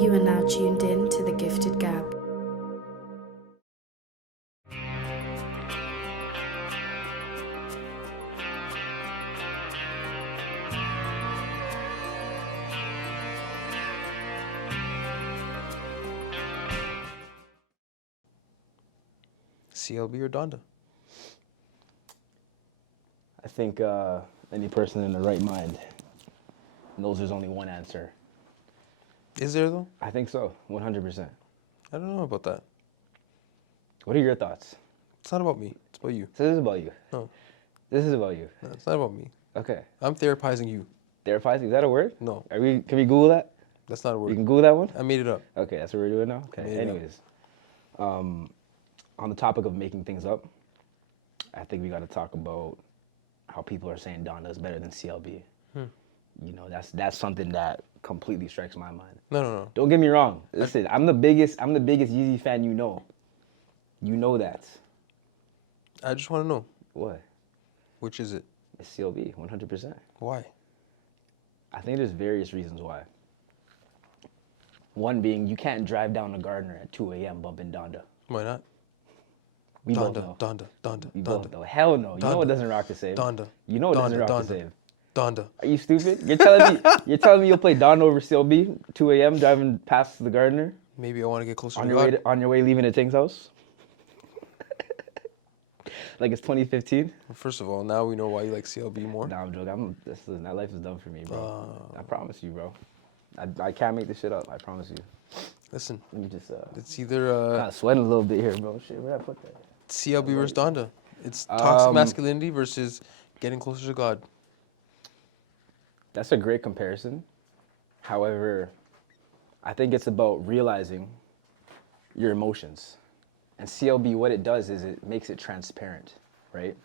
You are now tuned in to The Gifted Gab. CLB or Donda? I think any person in the right mind knows there's only one answer. Is there though? I think so, 100%. I don't know about that. What are your thoughts? It's not about me. It's about you. So this is about you. No. This is about you. No, it's not about me. Okay. I'm therapizing you. Therapizing, is that a word? No, Can we Google that? that's not a You word. can Google that one? I made it up. Okay, that's what we're doing now? Made Okay, it up. anyways. On the topic of making things up, I think we got to talk about how people are saying Donda is better than CLB. You know, that's something that completely strikes my mind. No. Don't get me wrong. Listen, I'm the biggest Yeezy fan you know. You know that. I just want to know, What? which is it? It's CLB, 100%. Why? I think there's various reasons why. One being, you can't drive down to Gardner at 2 a.m. bumping Donda. Why not? We both know. Donda. We both know. Hell no. You know what doesn't rock the save. Donda. You know what doesn't rock Donda. the save. Donda. Are you stupid? You're telling me you'll play Donda over CLB 2 a.m. driving past the Gardner Maybe I want to get closer on to your God. on your way leaving the Ting's house? Like it's 2015? First of all, now we know why you like CLB more. Nah, I'm joking. That life is done for me, bro. I promise you, bro. I can't make this shit up. I promise you. Listen, Let me just it's either kind of sweating a little bit here, bro. Shit, where'd I put that? CLB versus Donda. It's toxic masculinity versus getting closer to God. That's a great comparison. However, I think it's about realizing your emotions. And CLB, what it does is it makes it transparent, right?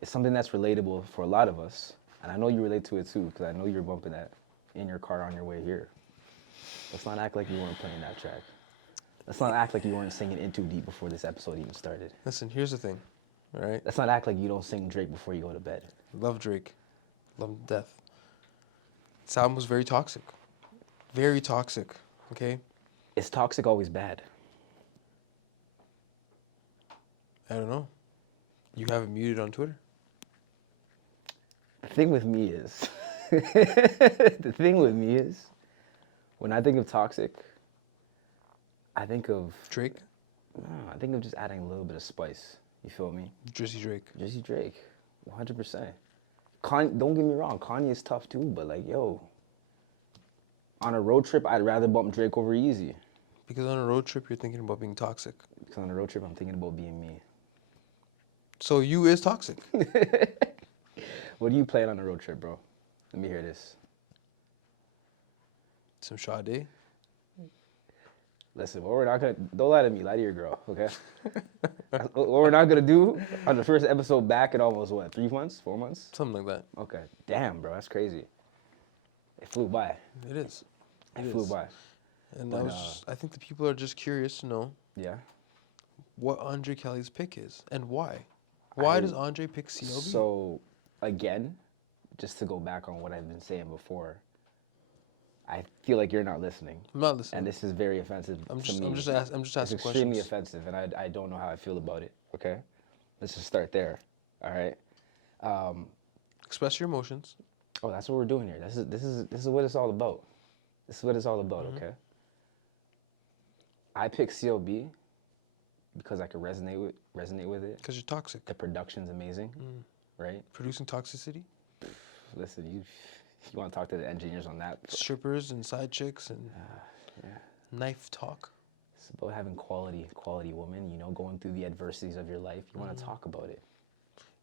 It's something that's relatable for a lot of us. And I know you relate to it too, because I know you're bumping that in your car on your way here. Let's not act like you weren't playing that track. Let's not act like you weren't singing In Too Deep before this episode even started. Listen, here's the thing, all right? Let's not act like you don't sing Drake before you go to bed. Love Drake. Love him to death. This album was very toxic. Very toxic, okay? Is toxic always bad? I don't know. You have it muted on Twitter. The thing with me is, when I think of toxic, I think of Drake? I think of just adding a little bit of spice. You feel me? Drizzy Drake. Drizzy Drake, 100%. Don't get me wrong, Kanye is tough too, but like, yo, on a road trip, I'd rather bump Drake over Yeezy. Because on a road trip, you're thinking about being toxic. Because on a road trip, I'm thinking about being me. So you is toxic. What are you playing on a road trip, bro? Let me hear this. Some Sade. Listen, what we're not gonna, don't lie to me, lie to your girl, okay? What we're not gonna do on the first episode back in almost what, 3 months, 4 months? Something like that. Okay, damn, bro, that's crazy. It flew by. It is. It flew by. And But, I think the people are just curious to know Yeah. what Andre Kelly's pick is and why. Why does Andre pick CLB? So, again, just to go back on what I've been saying before, I feel like you're not listening. I'm not listening. And this is very offensive to me. I'm just asking It's questions. extremely offensive, and I don't know how I feel about it, okay? Let's just start there, all right? Express your emotions. Oh, that's what we're doing here. This is what it's all about. This is what it's all about, okay? I picked CLB because I could resonate with it. Because you're toxic. The production's amazing, right? Producing toxicity. Listen, you want to talk to the engineers on that? Strippers and side chicks and knife talk. It's about having quality women, you know, going through the adversities of your life. You want to talk about it.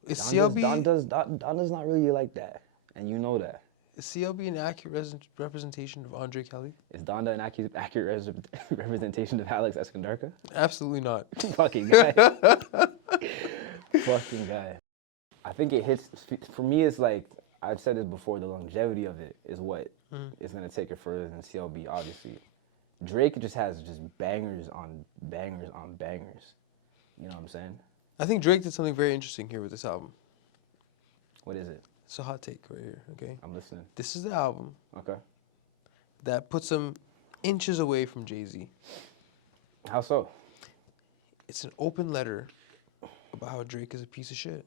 Is Donda's not really like that, and you know that. Is CLB an accurate representation of Andre Kelly? Is Donda an accurate representation of Alex Eskandarkhah? Absolutely not. Fucking guy. Fucking guy. I think it hits, for me, it's like, I've said this before, the longevity of it is what is going to take it further than CLB, obviously. Drake just has just bangers on bangers on bangers. You know what I'm saying? I think Drake did something very interesting here with this album. What is it? It's a hot take right here, okay? I'm listening. This is the album Okay. that puts him inches away from Jay-Z. How so? It's an open letter about how Drake is a piece of shit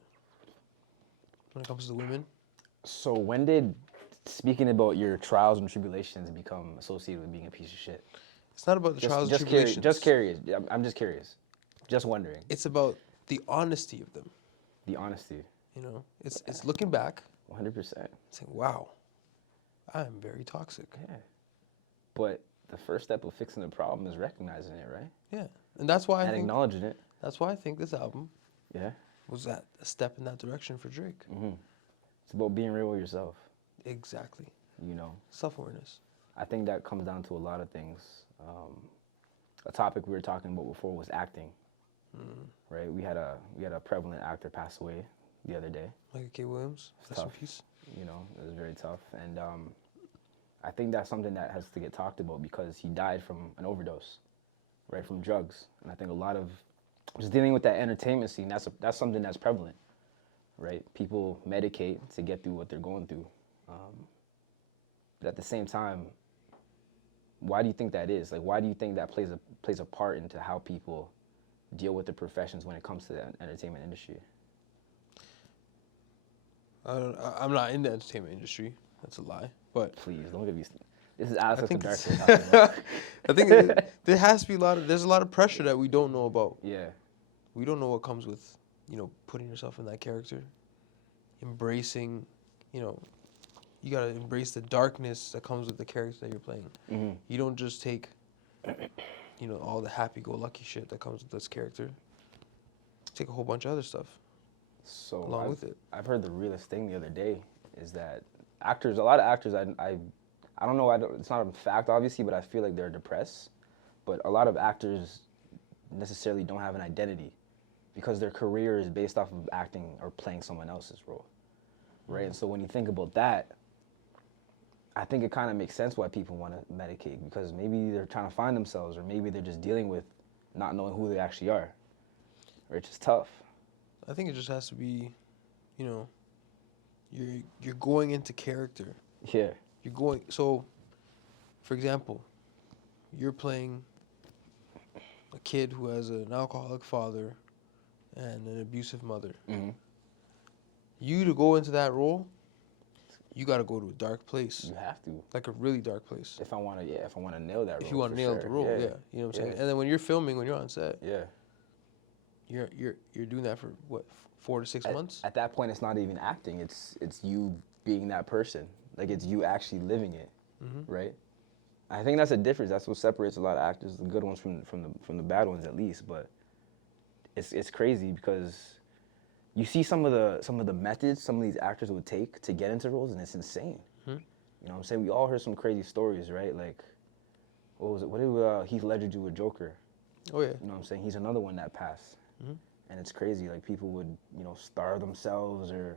when it comes to women. So when did speaking about your trials and tribulations become associated with being a piece of shit? It's not about the trials and tribulations. Just curious. I'm just curious. Just wondering. It's about the honesty of them. The honesty. You know, it's looking back. 100%. Saying, wow, I'm very toxic. Yeah. But the first step of fixing the problem is recognizing it, right? Yeah. And that's why and acknowledging it. That's why I think this album was a step in that direction for Drake. Mm-hmm. It's about being real with yourself. Exactly. You know. Self-awareness. I think that comes down to a lot of things. A topic we were talking about before was acting. Right? We had a prevalent actor pass away the other day. Michael K. Williams. Rest in peace. You know, it was very tough. And I think that's something that has to get talked about because he died from an overdose, right, from drugs. And I think a lot of just dealing with that entertainment scene, that's something that's prevalent, right? People medicate to get through what they're going through. But at the same time, why do you think that is? Like, why do you think that plays a part into how people deal with their professions when it comes to the entertainment industry? I'm not in the entertainment industry. That's a lie. But please don't get me. This is Alex Eskandarkhah. I think there has to be there's a lot of pressure that we don't know about. Yeah. We don't know what comes with, putting yourself in that character, embracing, you gotta embrace the darkness that comes with the character that you're playing. Mm-hmm. You don't just take, all the happy-go-lucky shit that comes with this character. Take a whole bunch of other stuff. So along with it. I've heard the realest thing the other day is that a lot of actors, I don't know, it's not a fact obviously, but I feel like they're depressed. But a lot of actors necessarily don't have an identity because their career is based off of acting or playing someone else's role, right? And so when you think about that, I think it kind of makes sense why people want to medicate because maybe they're trying to find themselves or maybe they're just dealing with not knowing who they actually are, or it's just tough. I think it just has to be, you're going into character. Yeah. So, for example, you're playing a kid who has an alcoholic father and an abusive mother. Mm-hmm. You to go into that role, you got to go to a dark place. You have to. Like a really dark place. If I want to nail that role. If you want to nail the role, yeah. You know what I'm saying? And then when you're filming, when you're on set, you're doing that for what, 4 to 6 months? At that point, it's not even acting. It's you being that person. Like it's you actually living it, right? I think that's a difference. That's what separates a lot of actors, the good ones from the bad ones at least. But it's crazy because you see some of the methods some of these actors would take to get into roles, and it's insane. You know what I'm saying? We all heard some crazy stories, right? Like, what was it? What did Heath Ledger do with Joker? Oh yeah. You know what I'm saying? He's another one that passed. And it's crazy. Like people would, starve themselves or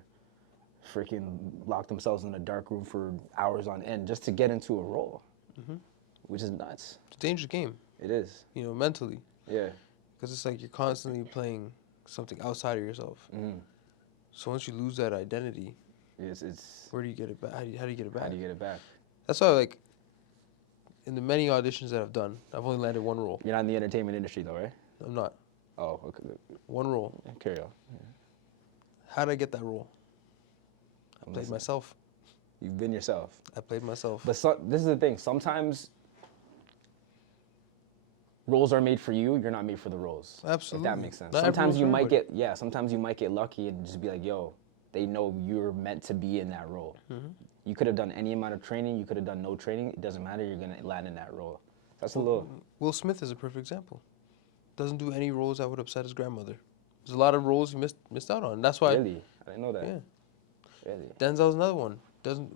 freaking lock themselves in a dark room for hours on end just to get into a role, which is nuts. It's a dangerous game. It is. Mentally. Yeah. Because it's like you're constantly playing something outside of yourself. So once you lose that identity, it's where do you get it back? How do you get it back? How do you get it back? That's why, in the many auditions that I've done, I've only landed one role. You're not in the entertainment industry though, right? I'm not. Oh, okay. One role. Carry on. Yeah. How did I get that role? I played myself. You've been yourself. I played myself. But this is the thing. Sometimes roles are made for you. You're not made for the roles. Absolutely. If that makes sense. Not sometimes you might get lucky and just be like, yo, they know you're meant to be in that role. You could have done any amount of training. You could have done no training. It doesn't matter. You're going to land in that role. That's a little... Will Smith is a perfect example. Doesn't do any roles that would upset his grandmother. There's a lot of roles he missed out on. That's why... Really? I didn't know that. Yeah. Really? Denzel's another one.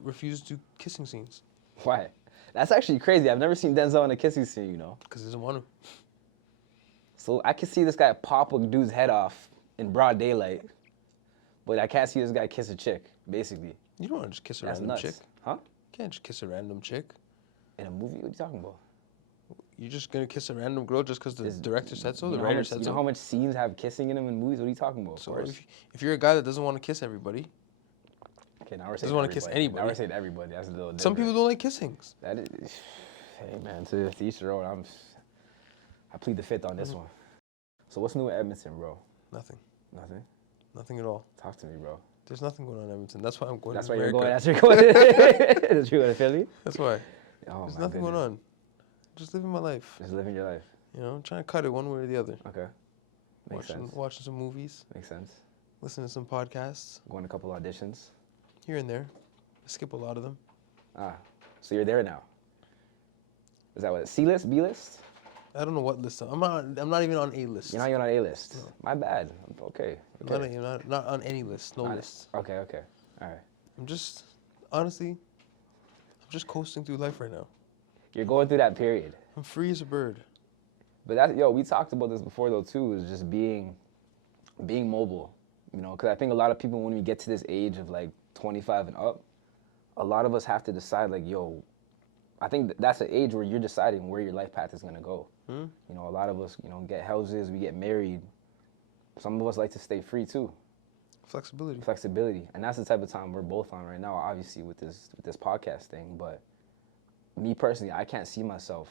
Refuses to do kissing scenes. Why? That's actually crazy. I've never seen Denzel in a kissing scene, Because he doesn't want to. So I can see this guy pop a dude's head off in broad daylight, but I can't see this guy kiss a chick, basically. You don't want to just kiss a That's random nuts. chick. Huh? You can't just kiss a random chick. In a movie? What are you talking about? You're just going to kiss a random girl just because the director said so, the You writer said so? You know how much scenes have kissing in them in movies? What are you talking about? So if you're a guy that doesn't want to kiss everybody, okay, now we're saying doesn't want to kiss anybody. Now we're saying everybody. That's a little different. Some people don't like kissing. That is, Hey man, to each their own. I plead the fifth on this one. So what's new in Edmonton, bro? Nothing. Nothing. Nothing at all. Talk to me, bro. There's nothing going on in Edmonton. That's why I'm going That's to why you're America. going. That's why you're going. That's why you're going to Philly. That's why. Oh, There's my nothing goodness. going on. Just living my life. Just living your life. You know, I'm trying to cut it one way or the other. Okay. Makes sense. Watching some movies, Makes sense. listening to some podcasts Going to a couple auditions. here and there. I skip a lot of them. Ah, so you're there now. Is that what? C list, B list? I don't know what list I'm on. I'm not even on A list. You're not even on A list. No. My bad. Okay. I'm not on any list. No Not- list. Okay. Okay. All right. I'm just honestly, I'm just coasting through life right now. You're going through that period. I'm free as a bird. But that, yo, we talked about this before though too. Is just being mobile. You know, because I think a lot of people, when we get to this age of like 25 and up, a lot of us have to decide like, yo, I think that's an age where you're deciding where your life path is gonna go. You know, a lot of us, you know, get houses, we get married. Some of us like to stay free too. Flexibility, and that's the type of time we're both on right now. Obviously, with this podcast thing, but me personally, I can't see myself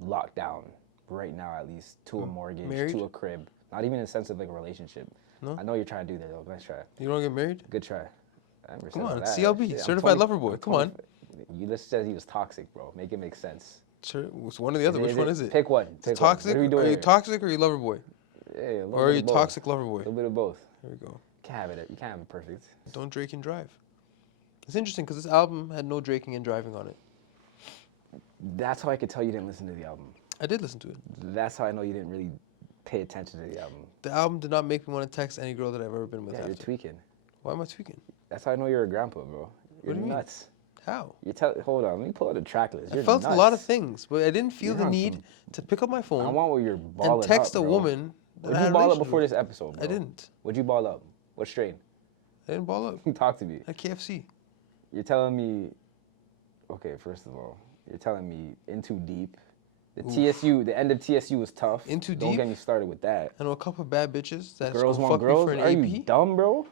locked down right now, at least to a mortgage, Married? to a crib. Not even in the sense of like a relationship. No? I know you're trying to do that though. Nice try. You don't get married? Good try. I never Come said on, that. CLB, Shit, I'm certified 20 lover boy. I'm Come on. 20 You just said he was toxic, bro. Make it make sense. Sure, it's one or the other. Which one is it? Pick one. Pick Toxic? One. What are we doing Are you here? toxic or are you lover boy? Yeah, a little Or are bit you of both. toxic lover A boy? little bit of both. There we go. You can't have it. You can't have it perfect. Don't Drake and drive. It's interesting because this album had no draking and driving on it. That's how I could tell you didn't listen to the album. I did listen to it. That's how I know you didn't really pay attention to the album. The album did not make me want to text any girl that I've ever been with Yeah, you're after. tweaking. Why am I tweaking? That's how I know you're a grandpa, bro. You're do you mean? nuts. How? Hold on, let me pull out the track list. I You're felt nuts. a lot of things, but I didn't feel You're the on need some- to pick up my I phone want where you're balling and text up, a bro. woman that Would I you had a ball up relationship before with. this episode, bro? I didn't. Would you ball up? What strain? I didn't ball up. Talk to me. At KFC. You're telling me, okay, first of all, you're telling me In Too Deep. The end of TSU was tough. In Too Don't Deep? get me started with that. I know a couple of bad bitches that Girls fuck want me girls? for an Are AP. you dumb, bro?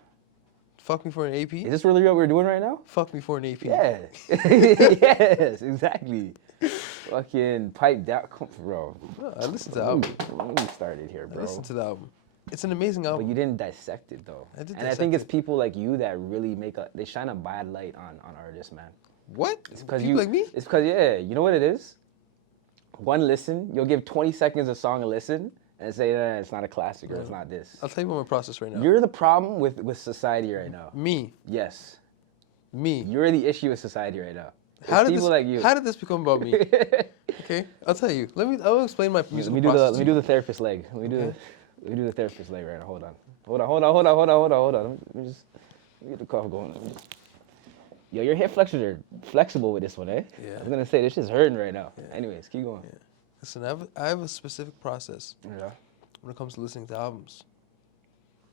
Fuck me for an AP. Is this really what we're doing right now? Fuck me for an AP. Yeah. Yes, exactly. Fucking pipe down. Come, bro. No, I listened to the album. Let me start it here, I bro. listened to the album. It's an amazing But album. you didn't dissect it, though. I did And I think dissect it's people like you that really they shine a bad light on artists, man. What? It's because People like me? It's because, yeah, you know what it is? One listen, you'll give 20 seconds a song a listen and say, nah, it's not a classic or it's not this. I'll tell you about my process right now. You're the problem with society right now. Me. Yes. Me. You're the issue with society right now. How It's did people this? like you. How did this become about me? Okay, I'll tell you. I'll explain my Let musical me do process. let me do the therapist leg. Let me do the therapist leg right now. Hold on. Let me get the cough going. Yo, your hip flexors are flexible with this one, eh? Yeah. I was gonna say this shit's hurting right now. Yeah. Anyways, keep going. Yeah. Listen, I have a specific process Yeah. when it comes to listening to albums.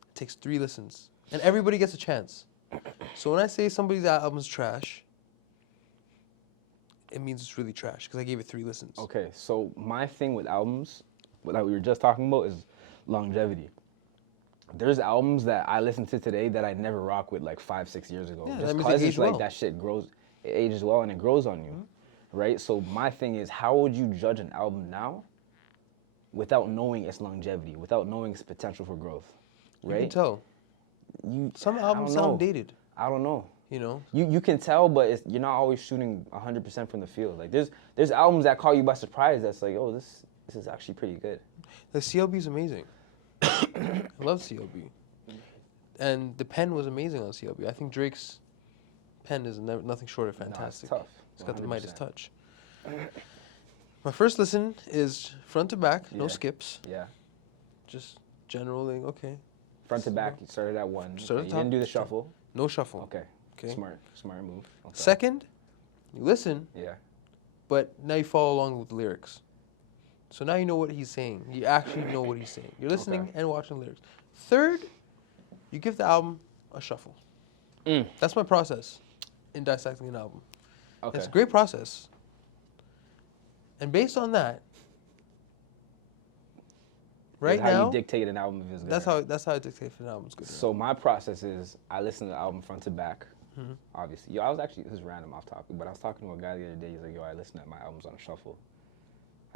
It takes 3 listens, and everybody gets a chance. So when I say somebody's album's trash, it means it's really trash because I gave it 3 listens. Okay, so my thing with albums, what we were just talking about, is longevity. There's albums that I listen to today that I never rock with like 5-6 years ago. Yeah, just that means they because it's aged like well. that shit grows, it ages well and it grows on you, right? So my thing is, how would you judge an album now without knowing its longevity, without knowing its potential for growth, right? You can tell. Some albums I don't sound know. dated. I don't know. You know. You can tell, but you're not always shooting 100% from the field. Like there's albums that call you by surprise. That's like, oh, this is actually pretty good. The CLB is amazing. I love CLB. And the pen was amazing on CLB. I think Drake's pen is nothing short of fantastic. No, it's tough. It's got the 100%. Midas touch. My first listen is front to back, no Yeah. skips. Yeah. Just general, like, okay. Front to back, you started at 1. Started Okay, you top, didn't do the start- shuffle. No shuffle. Okay. Okay. Smart move. Okay. Second, you listen, Yeah. but now you follow along with the lyrics. So now you know what he's saying. You actually know what he's saying. You're listening Okay. and watching the lyrics. Third, you give the album a shuffle. That's my process in dissecting an album. Okay. It's a great process. And based on that, right That's how now, you dictate an album if it's good. that's or how not. that's how I dictate if an album's good. or not. So my process is I listen to the album front to back, Obviously. Yo, I was actually, this is random off topic, but I was talking to a guy the other day. He's like, yo, I listen to my albums on shuffle.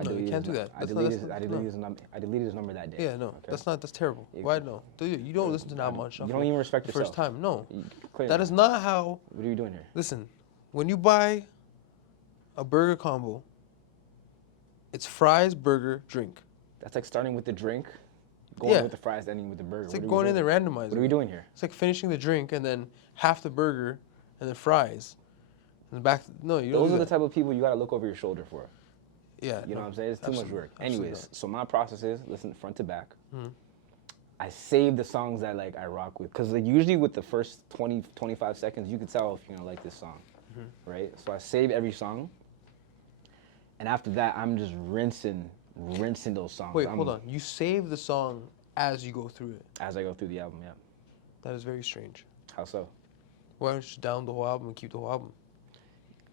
No, you can't do that. I deleted his number that day. Yeah, no, Okay? that's terrible. Why no? You don't listen to an album on shuffle. You don't even respect the yourself. first time. No, Clearly. that is not how. What are you doing here? Listen, when you buy a burger combo, it's fries, burger, drink. That's like starting with the drink, going Yeah. with the fries, ending with the burger. It's like going in there randomizing. What are we doing here? It's like finishing the drink and then half the burger and then fries. And back. No, you don't. Those do are the that. type of people you gotta look over your shoulder for. Yeah. You know what I'm saying? It's too much work. Absolutely Anyways, not. so my process is listen front to back. Mm-hmm. I save the songs that like I rock with, cause like usually with the first 20, 25 seconds, you can tell if you're gonna like this song, right? So I save every song, and after that, I'm just rinsing those songs. Wait, hold on. You save the song as you go through it. As I go through the album, yeah. That is very strange. How so? Why don't you just download the whole album and keep the whole album?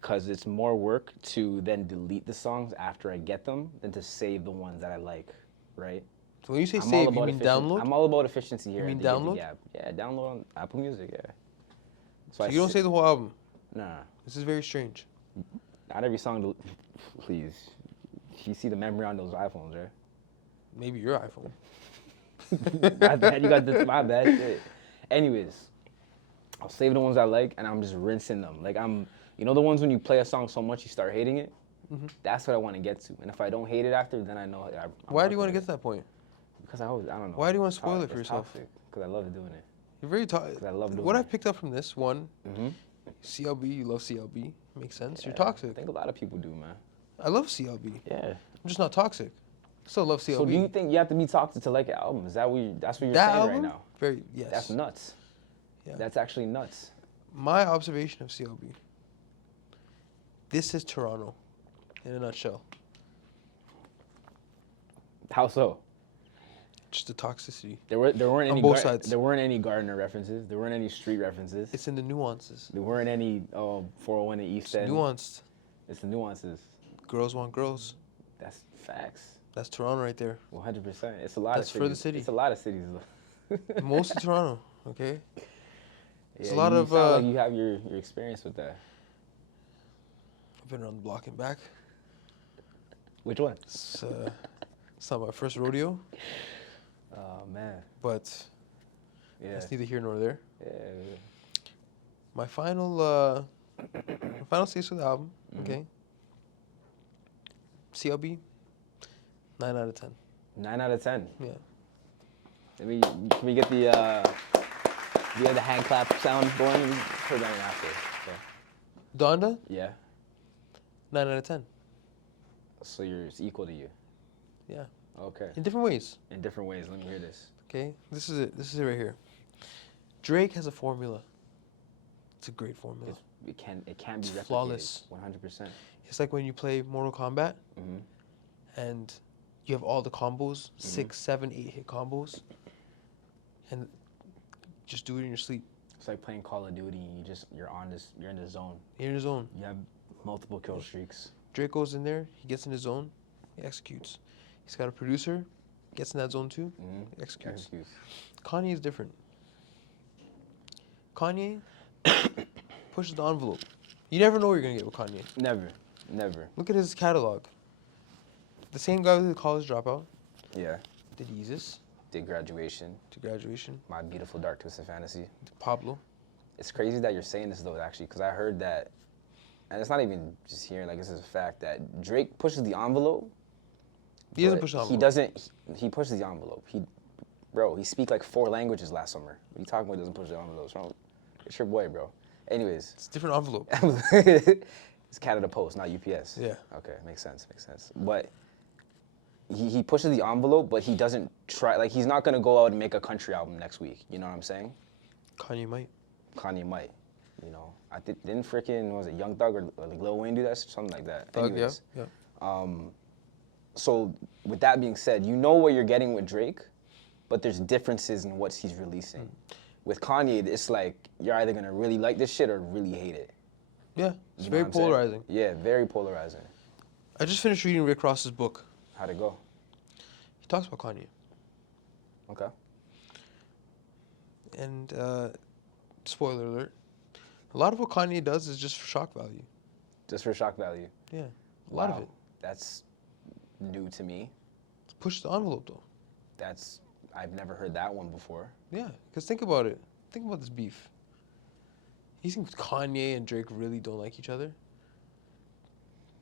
Because it's more work to then delete the songs after I get them than to save the ones that I like, right? So when you say I'm all save, you about mean efficient- download? I'm all about efficiency here. You mean at the Give the download? Gab. Yeah, download on Apple Music, yeah. So you don't save the whole album. Nah, This is very strange. not every song, please. You see the memory on those iPhones, right? Maybe your iPhone. My bad, you got this, my bad. Shit. Anyways, I'll save the ones I like and I'm just rinsing them. Like you know the ones when you play a song so much you start hating it? That's what I want to get to. And if I don't hate it after, then I know I'm Why do you want to working get on to that point? it. Because I don't know. Why do you want to spoil it for It's yourself? Because I love doing it. You're very toxic. I love doing What it. I picked up from this one, CLB, you love CLB. Makes sense. You're Yeah, toxic. I think a lot of people do, man. I love CLB. Yeah. I'm just not toxic. Still love CLB. So do you think you have to be toxic to like an album? Is that that's what you're that saying album? right now? Very, yes. That's nuts. Yeah. That's actually nuts. My observation of CLB. This is Toronto, in a nutshell. How so? Just the toxicity. There weren't any both sides. There weren't any Gardner references. There weren't any street references. It's in the nuances. There weren't any 401 in East It's End. nuanced. It's the nuances. Girls want girls. That's facts. That's Toronto right there. 100%. It's a lot That's of for cities. the city. It's a lot of cities though. Mostly Toronto, okay? It's Yeah, a lot you of... sound like you have your experience with that. I've been around the block and back. Which one? It's not my first rodeo, Oh man. but Yeah. that's neither here nor there. Yeah. My final stage for the album, okay? CLB, 9 out of 10. 9 out of 10. Yeah. Can we get the hand clap sound going? We put that in after. So. Donda, Yeah. 9 out of 10. So it's equal to you. Yeah. Okay. In different ways, In different ways. Let me hear this. okay? This is it. This is it right here. Drake has a formula. It's a great formula. It can be It's replicated. flawless. 100%. It's like when you play Mortal Kombat Mhm. and you have all the combos, 6, 7, 8 hit combos, and just do it in your sleep. It's like playing Call of Duty. You're in the zone. You're in the zone. You have multiple kill streaks. Drake goes in there, he gets in his zone, he executes. He's got a producer, gets in that zone too, he executes. Kanye is different. Kanye pushes the envelope. You never know what you're gonna get with Kanye. Never. Look at his catalog. The same guy who did College Dropout, Yeah. did Yeezus, Did Graduation. to Graduation, My Beautiful Dark Twisted Fantasy. to Pablo. It's crazy that you're saying this though, actually, because I heard that, and it's not even just hearing, like this is a fact, that Drake pushes the envelope. He doesn't but push the He envelope. doesn't. He pushes the envelope. He speak like 4 languages last summer. What are you talking about? Doesn't push the envelope? It's your boy, bro. Anyways, It's a different envelope. it's Canada Post, not UPS. Yeah. Okay, makes sense. But he pushes the envelope, but he doesn't try. Like he's not gonna go out and make a country album next week. You know what I'm saying? Kanye might. Kanye might. You know, didn't freaking was it Young Thug or like Lil Wayne do that? Something like that. Thug, yeah, Anyways, yeah. So with that being said, you know what you're getting with Drake, but there's differences in what he's releasing. With Kanye, it's like you're either gonna really like this shit or really hate it. Yeah, it's You know very what I'm saying? polarizing. Yeah, very polarizing. I just finished reading Rick Ross's book. How'd it go? He talks about Kanye. Okay. And, spoiler alert, A lot of what Kanye does is just for shock value. Just for shock value. Yeah, a lot of it. That's new to me. Push the envelope though. I've never heard that one before. Yeah, because think about it. Think about this beef. You think Kanye and Drake really don't like each other?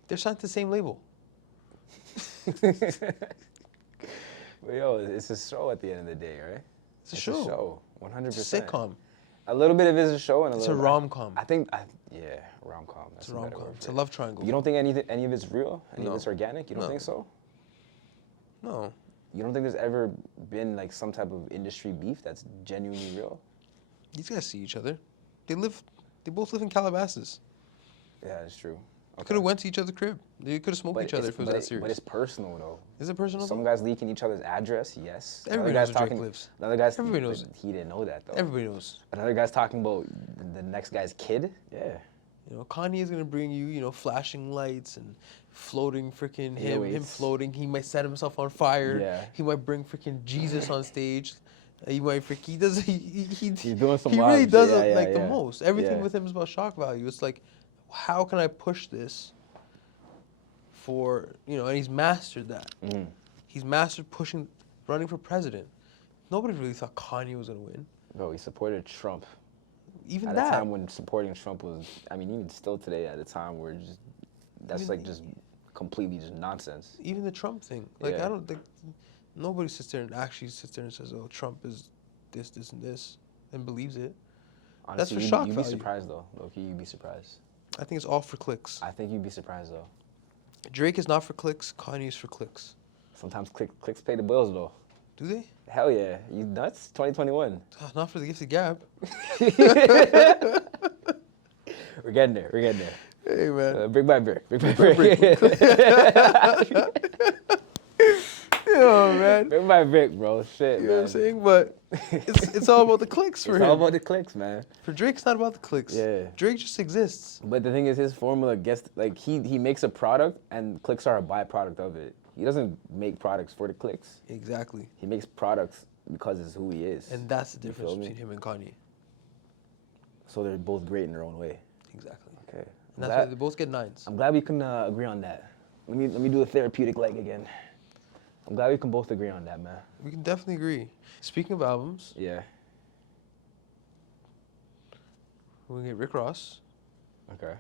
They're signed to the same label. But yo, it's a show at the end of the day, right? It's a show. 100%. It's a sitcom. A little bit of it is a show, and It's a rom-com. Yeah, rom-com. It's a rom-com. It's a love triangle. You don't think any of it's real? Any No. of it's organic? You don't No. think so? No. You don't think there's ever been like some type of industry beef that's genuinely real? These guys see each other. They both live in Calabasas. Yeah, that's true. They could have went to each other's crib. They could have smoked each other if it was that serious. But it's personal though. Is it personal? Some guys leaking each other's address, yes. Everybody knows where Drake lives. Another guy's Everybody knows. He didn't know that though. Everybody knows. Another guy's talking about the next guy's kid. Yeah. You know, Kanye is gonna bring you, you know, flashing lights and floating freaking him 808s. floating. He might set himself on fire. Yeah. He might bring freaking Jesus on stage. He might he does he's doing some he wild really shit. does Yeah, it yeah, like the yeah. most. Everything Yeah. with him is about shock value. It's like, how can I push this for, you know, and he's mastered that. Mhm. He's mastered running for president. Nobody really thought Kanye was gonna win. Bro, he supported Trump. Even At that. a time when supporting Trump was, I mean, even still today, at a time where that's Even- like just completely just nonsense. Even the Trump thing. Like, Yeah. I don't think nobody sits there and actually sits there and says, "Oh, Trump is this, this, and this," and believes it. Honestly, for you'd shock be value. surprised though. Low-key, you'd be surprised. I think it's all for clicks. I think you'd be surprised though. Drake is not for clicks. Kanye is for clicks. Sometimes clicks pay the bills though. Do they? Hell yeah, you nuts? 2021. Not for the gifted gab. We're getting there. We're getting there. Hey, man. Brick by brick. Brick by brick. Yo, man. Brick by brick, bro. Shit, You man. know what I'm saying? But it's all about the clicks for It's him. all about the clicks, man. For Drake, it's not about the clicks. Yeah. Drake just exists. But the thing is, his formula gets like he makes a product, and clicks are a byproduct of it. He doesn't make products for the clicks. Exactly. He makes products because it's who he is. And that's the You difference feel me? between him and Kanye. So they're both great in their own way. Exactly. Okay. And that's why they both get 9s. I'm glad we can agree on that. Let me do the therapeutic leg again. I'm glad we can both agree on that, man. We can definitely agree. Speaking of albums, Yeah. we're going to get Rick Ross, Okay.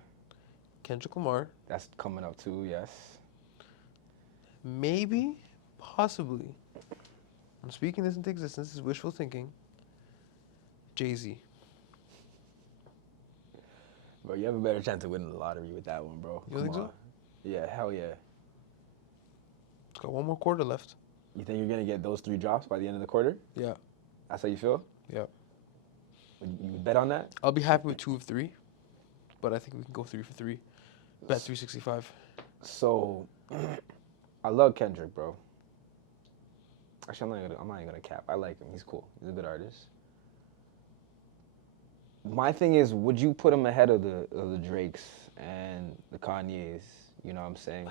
Kendrick Lamar, That's coming up too. Yes. maybe, possibly. I'm speaking this into existence. This is wishful thinking. Jay-Z. Bro, you have a better chance of winning the lottery with that one, bro. You think Come so? on. Yeah. Hell yeah. It's got one more quarter left. You think you're gonna get those 3 drops by the end of the quarter? Yeah. That's how you feel? Yeah. You would bet on that? I'll be happy with 2 of 3, but I think we can go 3 for 3. Bet 365. So, I love Kendrick, bro. Actually, I'm not even gonna cap. I like him. He's cool. He's a good artist. My thing is, would you put him ahead of the Drakes and the Kanyes? You know what I'm saying?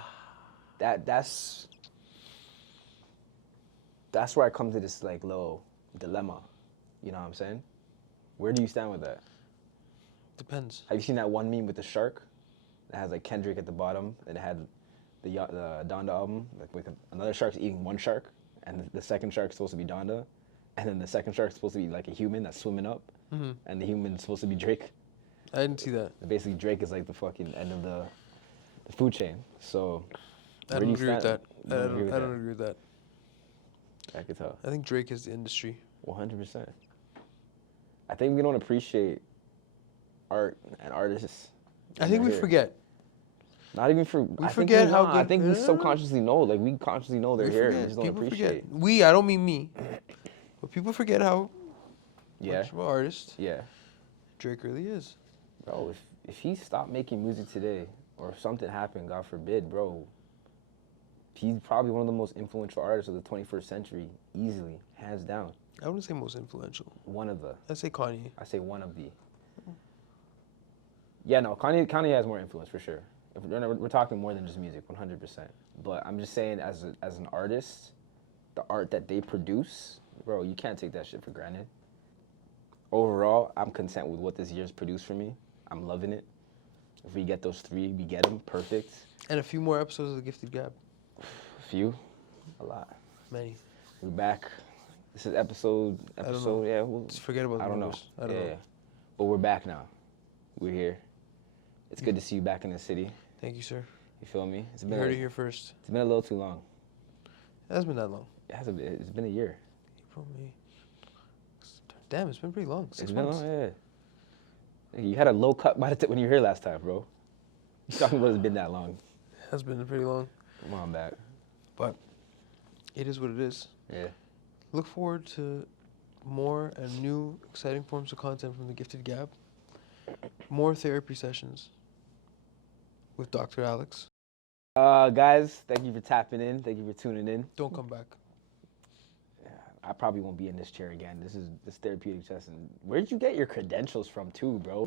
That's where I come to this like little dilemma. You know what I'm saying? Where do you stand with that? Depends. Have you seen that one meme with the shark that has like Kendrick at the bottom and it had the Donda album, like with another shark's eating one shark, and the second shark's supposed to be Donda, and then the second shark's supposed to be like a human that's swimming up, and the human's supposed to be Drake. I didn't see that. And basically, Drake is like the fucking end of the food chain. So, I where don't do you agree with that. stand? I You don't agree with don't that? agree with that. I could tell. I think Drake is the industry. 100%. I think we don't appreciate art and artists. I think we forget. Not even for. We I forget think how I good- think we subconsciously know. Like we consciously know they're We here. forget. We just don't People appreciate. forget. I don't mean me. But people forget how Yeah. much of an artist Yeah. Drake really is. Bro, if he stopped making music today, or if something happened, God forbid, bro, he's probably one of the most influential artists of the 21st century, easily, hands down. I wouldn't say most influential. One of the. I'd say Kanye. I say one of the. Yeah, no, Kanye has more influence for sure. If we're talking more than just music, 100%. But I'm just saying, as an artist, the art that they produce, bro, you can't take that shit for granted. Overall, I'm content with what this year's produced for me. I'm loving it. If we get those 3, we get them perfect. And a few more episodes of the Gifted Gab. A few, a lot. Many. We're back. This is episode. I don't know. Yeah. We'll, Just forget about the I don't numbers. know. I don't know. But we're back now. We're here. It's good to see you back in the city. Thank you, sir. You feel me? It's You been heard it here first. It's been a little too long. It hasn't been that long. It hasn't been. It's been a year. April, May. Damn, it's been pretty long. 6 It's been months. long, yeah. You had a low cut by the when you were here last time, bro. You talking about it's been that long. It has been pretty long. Come on back. But it is what it is. Yeah. Look forward to more and new exciting forms of content from the Gifted Gab. More therapy sessions with Dr. Alex. Guys, thank you for tapping in. Thank you for tuning in. Don't come back. Yeah, I probably won't be in this chair again. This therapeutic session. Where'd you get your credentials from, too, bro?